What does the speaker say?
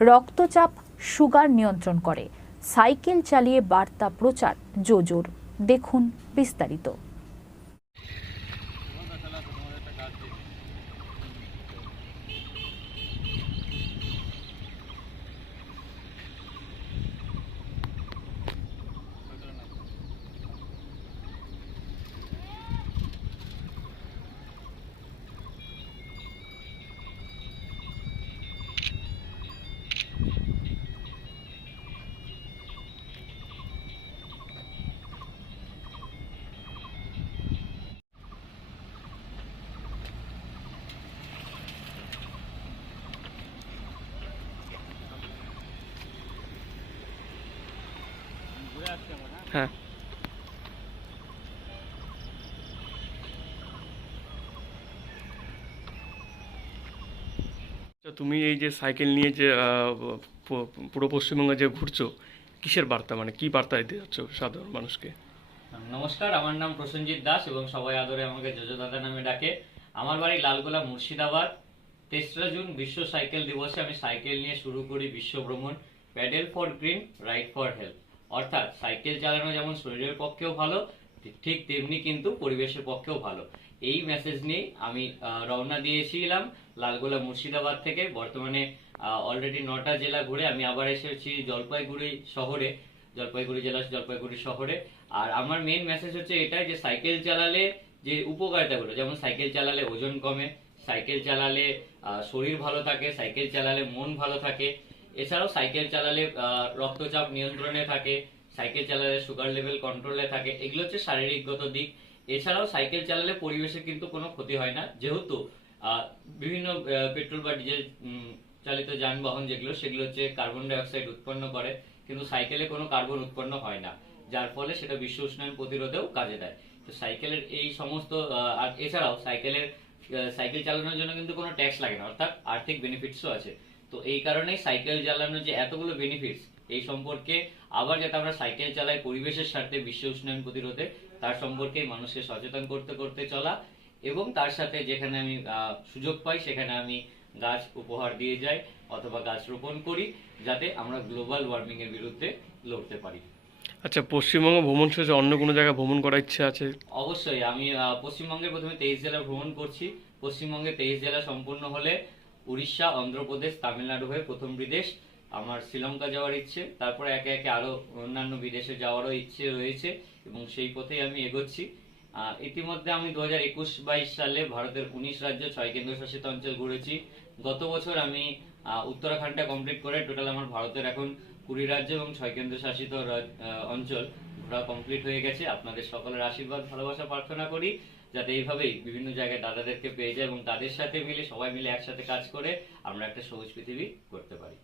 রক্তচাপ, সুগার নিয়ন্ত্রণ করে। সাইকেল চালিয়ে বার্তা প্রচার জোজোর। দেখুন বিস্তারিত। হ্যাঁ, তো তুমি এই যে সাইকেল নিয়ে যে পুরো পশ্চিমবঙ্গে যে ঘুরছো, কিসের বার্তা, মানে কি বার্তা দিতে যাচ্ছ সাধারণ মানুষকে? নমস্কার, আমার নাম প্রসেনজিৎ দাস এবং সবাই আদরে আমাকে জোজো দাদা নামে ডাকে। আমার বাড়ি লালগোলা, মুর্শিদাবাদ। 3রা জুন বিশ্ব সাইকেল দিবসে আমি সাইকেল নিয়ে শুরু করি বিশ্ব ভ্রমণ। Pedal for green, ride for health. অর্থাৎ সাইকেল চালানো যেমন শরীরের পক্ষেও ভালো, ঠিক তেমনি কিন্তু পরিবেশের পক্ষেও ভালো। এই মেসেজ নিয়ে আমি রওনা দিয়েছিলাম লালগোলা মুর্শিদাবাদ থেকে। বর্তমানে অলরেডি 9টা জেলা ঘুরে আমি আবার এসেছি জলপাইগুড়ি শহরে, জলপাইগুড়ি জেলা জলপাইগুড়ি শহরে। আর আমার মেইন মেসেজ হচ্ছে এটাই যে সাইকেল চালালে যে উপকারিতাগুলো, যেমন সাইকেল চালালে ওজন কমে, সাইকেল চালালে শরীর ভালো থাকে, সাইকেল চালালে মন ভালো থাকে। এছাড়াও সাইকেল চালালে রক্তচাপ নিয়ন্ত্রণে থাকে, সাইকেল চালালে সুগার লেভেল কন্ট্রোলে থাকে। এগুলো হচ্ছে শারীরিকগত দিক। এছাড়াও সাইকেল চালালে পরিবেশে কিন্তু কোনো ক্ষতি হয় না, যেহেতু বিভিন্ন পেট্রোল বা ডিজেল চালিত যানবাহন যেগুলো, সেগুলো হচ্ছে কার্বন ডাই অক্সাইড উৎপন্ন করে, কিন্তু সাইকেলে কোনো কার্বন উৎপন্ন হয় না, যার ফলে সেটা বিশ্ব উষ্ণায়ন প্রতিরোধেও কাজে দেয়। তো সাইকেলের এই সমস্ত আর এছাড়াও সাইকেল চালানোর জন্য কিন্তু কোনো ট্যাক্স লাগে না, অর্থাৎ আর্থিক বেনিফিটসও আছে। তো এই কারণেই সাইকেল চালানোর যে এতগুলো বেনিফিটস, এই সম্পর্কে আবার যাতে আমরা সাইকেল চালাই পরিবেশের স্বার্থে বিশ্ব উষ্ণায়ন প্রতিরোধে, তার সম্পর্কে মানুষকে সচেতন করতে করতে চলা। এবং তার সাথে যেখানে আমি সুযোগ পাই সেখানে আমি গাছ উপহার দিয়ে যাই অথবা গাছ রোপণ করি, যাতে আমরা গ্লোবাল ওয়ার্মিং এর বিরুদ্ধে লড়তে পারি। আচ্ছা, পশ্চিমবঙ্গ ভ্রমণ শেষে অন্য কোনো জায়গায় ভ্রমণ করার ইচ্ছা আছে? অবশ্যই আমি পশ্চিমবঙ্গের প্রথমে 23 জেলা ভ্রমণ করছি। পশ্চিমবঙ্গে 23 জেলা সম্পূর্ণ হলে উড়িষ্যা, অন্ধ্রপ্রদেশ, তামিলনাড়ু হয়ে প্রথম বিদেশ আমার শ্রীলঙ্কা যাওয়ার ইচ্ছে। তারপরে একে একে আরো অন্যান্য বিদেশে যাওয়ারও ইচ্ছে রয়েছে এবং সেই পথেই আমি এগোচ্ছি। ইতিমধ্যে আমি 2021-22 সালে ভারতের 19 রাজ্য 6 কেন্দ্রশাসিত অঞ্চল ঘুরেছি। গত বছর আমি উত্তরাখণ্ডটা কমপ্লিট করে টোটাল আমার ভারতের এখন 20 রাজ্য এবং 6 কেন্দ্রশাসিত অঞ্চল ঘোরা কমপ্লিট হয়ে গেছে। আপনাদের সকলের আশীর্বাদ ভালোবাসা প্রার্থনা করি যাতে এইভাবেই বিভিন্ন জায়গায় দাদাদেরকে পেয়ে যায় এবং তাদের সাথে মিলে সবাই মিলে একসাথে কাজ করে আমরা একটা সবুজ পৃথিবী করতে পারি।